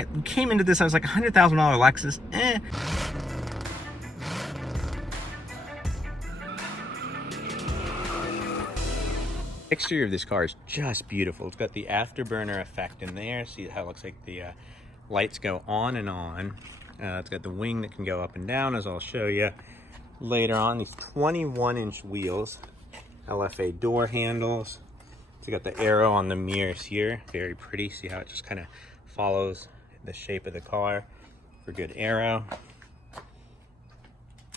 I came into this, I was like, $100,000 Lexus, eh. Exterior of this car is just beautiful. It's got the afterburner effect in there. See how it looks like the lights go on and on. It's got the wing that can go up and down, as I'll show you later on. These 21-inch wheels, LFA door handles. It's got the arrow on the mirrors here, very pretty. See how it just kind of follows the shape of the car for good arrow.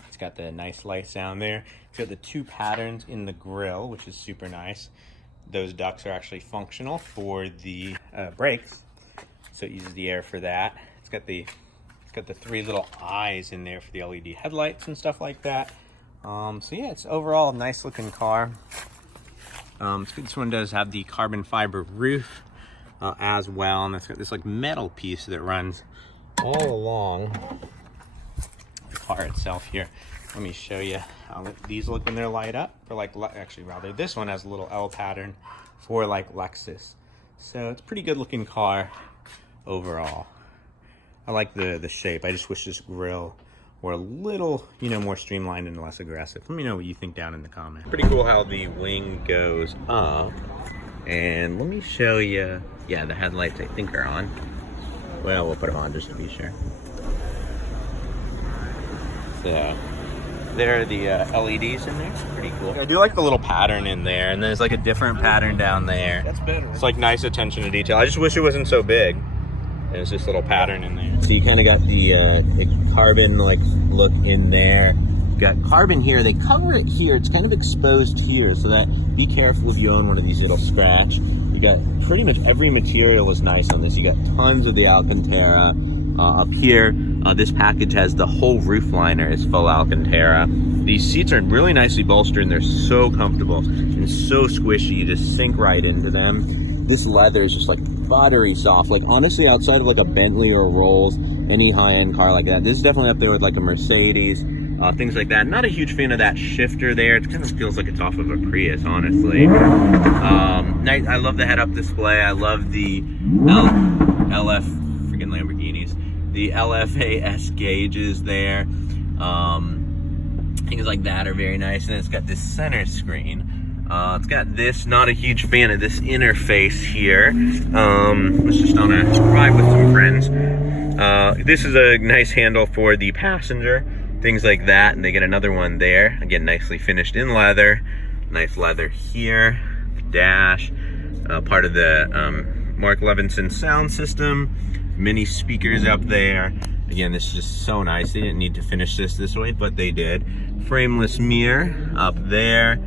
It's got the nice lights down there. It's got the 2 patterns in the grille, which is super nice. Those ducts are actually functional for the brakes, so it uses the air for that. It's got the 3 little eyes in there for the LED headlights and stuff like that. So yeah, it's overall a nice looking car. This one does have the carbon fiber roof as well, and it's got this like metal piece that runs all along the car itself here. Let me show you how these look when they're light up. For like, actually rather, this one has a little L pattern for like Lexus. So it's a pretty good looking car overall. I like the shape. I just wish this grille were a little, you know, more streamlined and less aggressive. Let me know what you think down in the comments. Pretty cool how the wing goes up. And let me show you, yeah, the headlights I think are on. Well, we'll put them on just to be sure. So there are the LEDs in there. Pretty cool. I do like the little pattern in there, and there's like a different pattern down there. That's better. It's like nice attention to detail. I just wish it wasn't so big. There's this little pattern in there. So you kind of got the carbon like look in there. You got carbon here. They cover it here. It's kind of exposed here, so that be careful if you own one of these, it'll scratch. You got pretty much every material is nice on this. You got tons of the Alcantara. Up here, this package has the whole roof liner is full Alcantara. These seats are really nicely bolstered and they're so comfortable and so squishy. You just sink right into them. This leather is just like buttery soft. Like honestly, outside of like a Bentley or a Rolls, any high-end car like that, this is definitely up there with like a Mercedes, things like that. Not a huge fan of that shifter there. It kind of feels like it's off of a Prius, honestly. I love the head-up display. I love the LF, freaking Lamborghinis. The LFAS gauges there. Things like that are very nice. And it's got this center screen. It's got this, not a huge fan of this interface here. It's just on a ride with some friends. This is a nice handle for the passenger, things like that. And they get another one there. Again, nicely finished in leather. Nice leather here. Dash. Part of the Mark Levinson sound system. Mini speakers up there. Again, this is just so nice. They didn't need to finish this way, but they did. Frameless mirror up there.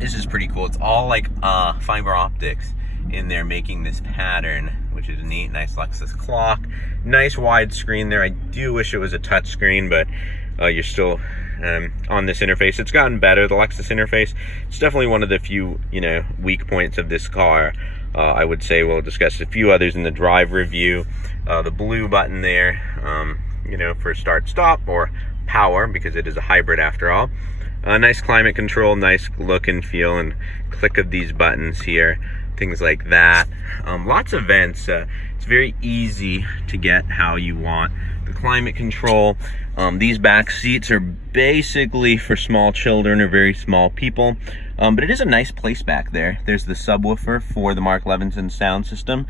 This is pretty cool. It's all like fiber optics in there making this pattern, which is neat. Nice Lexus clock. Nice wide screen there. I do wish it was a touch screen, but you're still on this interface. It's gotten better, the Lexus interface. It's definitely one of the few, you know, weak points of this car. I would say we'll discuss a few others in the drive review. The blue button there, you know, for start stop or power, because it is a hybrid after all. Nice climate control, nice look and feel and click of these buttons here, things like that. Lots of vents. It's very easy to get how you want. The climate control. These back seats are basically for small children or very small people, but it is a nice place back there. There's the subwoofer for the Mark Levinson sound system,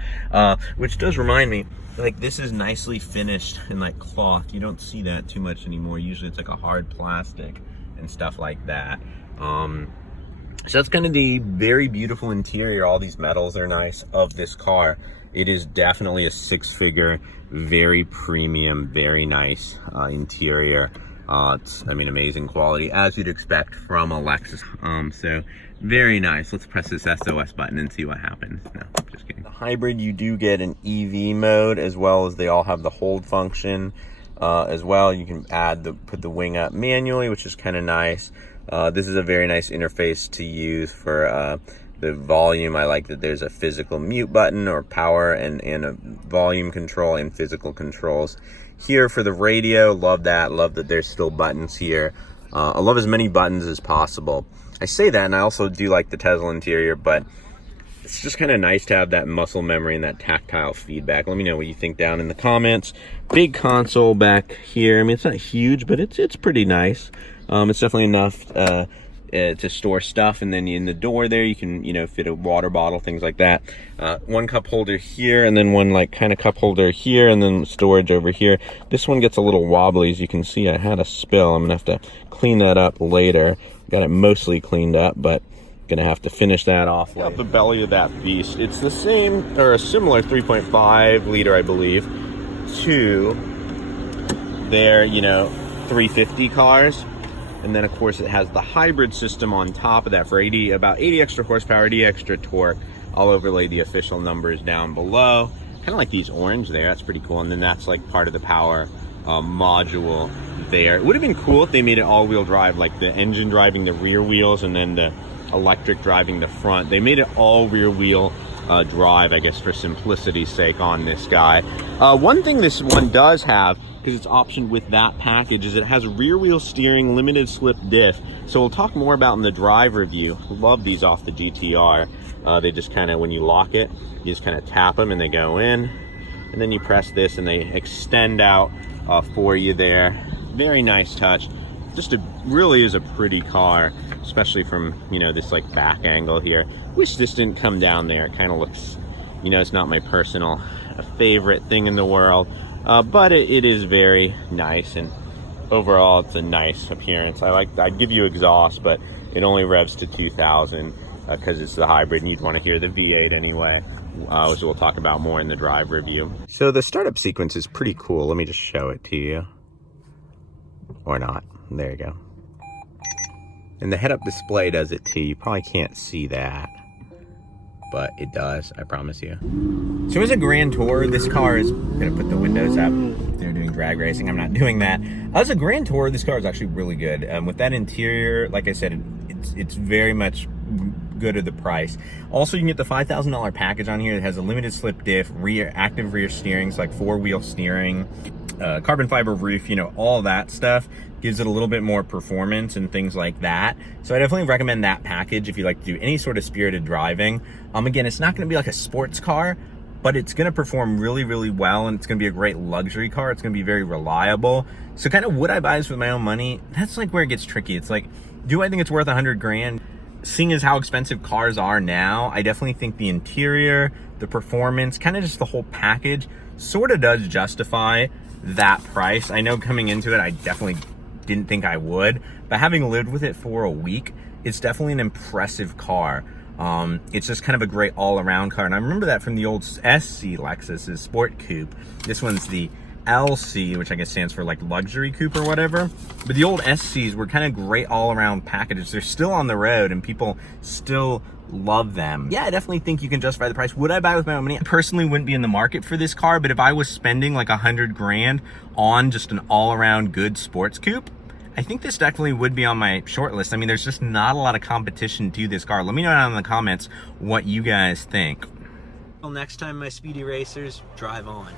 which does remind me, like, this is nicely finished in like cloth. You don't see that too much anymore. Usually it's like a hard plastic and stuff like that. So that's kind of the very beautiful interior. All these metals are nice of this car. It is definitely a six-figure, very premium, very nice interior. It's, I mean, amazing quality, as you'd expect from a Lexus. So very nice. Let's press this SOS button and see what happens. No, just kidding. The hybrid, you do get an EV mode, as well as they all have the hold function as well. You can put the wing up manually, which is kind of nice. This is a very nice interface to use for the volume. I like that there's a physical mute button or power and a volume control and physical controls here for the radio. Love that. Love that there's still buttons here. I love as many buttons as possible. I say that, and I also do like the Tesla interior, but it's just kind of nice to have that muscle memory and that tactile feedback. Let me know what you think down in the comments. Big console back here. I mean, it's not huge, but it's pretty nice. It's definitely enough to store stuff, and then in the door there you can, you know, fit a water bottle, things like that. One cup holder here, and then one like kind of cup holder here, and then storage over here. This one gets a little wobbly, as you can see. I had a spill. I'm gonna have to clean that up later. Got it mostly cleaned up, but gonna have to finish that off later. The belly of that beast, it's the same or a similar 3.5 liter, I believe, to their, you know, 350 cars. And then of course it has the hybrid system on top of that for about 80 extra horsepower, 80 extra torque. I'll overlay the official numbers down below. Kind of like these orange there, that's pretty cool. And then that's like part of the power module there. It would have been cool if they made it all-wheel drive, like the engine driving the rear wheels and then the electric driving the front. They made it all rear wheel drive, I guess, for simplicity's sake on this guy. One thing this one does have, because it's optioned with that package, is it has rear wheel steering, limited slip diff. So we'll talk more about in the drive review. Love these off the GTR. They just kind of, when you lock it, you just kind of tap them and they go in, and then you press this and they extend out for you there. Very nice touch. Just really is a pretty car, especially from, you know, this like back angle here. Wish this didn't come down there. It kind of looks, you know, it's not my personal favorite thing in the world. But it is very nice, and overall it's a nice appearance. I'd give you exhaust, but it only revs to 2,000 because it's the hybrid, and you'd want to hear the V8 anyway, which we'll talk about more in the drive review. So the startup sequence is pretty cool. Let me just show it to you. Or not. There you go. And the head-up display does it too. You probably can't see that, but it does, I promise you. So as a grand tour, this car is, gonna put the windows up. They're doing drag racing, I'm not doing that. As a grand tour, this car is actually really good. With that interior, like I said, it's very much good at the price. Also, you can get the $5,000 package on here that has a limited slip diff, active rear steering, so like 4-wheel steering, carbon fiber roof, you know, all that stuff. Gives it a little bit more performance and things like that. So I definitely recommend that package if you like to do any sort of spirited driving. Again, it's not gonna be like a sports car, but it's gonna perform really, really well, and it's gonna be a great luxury car. It's gonna be very reliable. So kind of would I buy this with my own money? That's like where it gets tricky. It's like, do I think it's worth 100 grand? Seeing as how expensive cars are now, I definitely think the interior, the performance, kind of just the whole package sort of does justify that price. I know coming into it, I definitely didn't think I would, but having lived with it for a week, it's definitely an impressive car. It's just kind of a great all-around car, and I remember that from the old SC Lexus, Sport Coupe. This one's the LC, which I guess stands for like luxury coupe or whatever. But the old SCs were kind of great all-around packages. They're still on the road and people still love them. Yeah, I definitely think you can justify the price. Would I buy with my own money? I personally wouldn't be in the market for this car, but if I was spending like 100 grand on just an all-around good sports coupe, I think this definitely would be on my short list. I mean, there's just not a lot of competition to this car. Let me know down in the comments what you guys think. Well, next time, my speedy racers, drive on.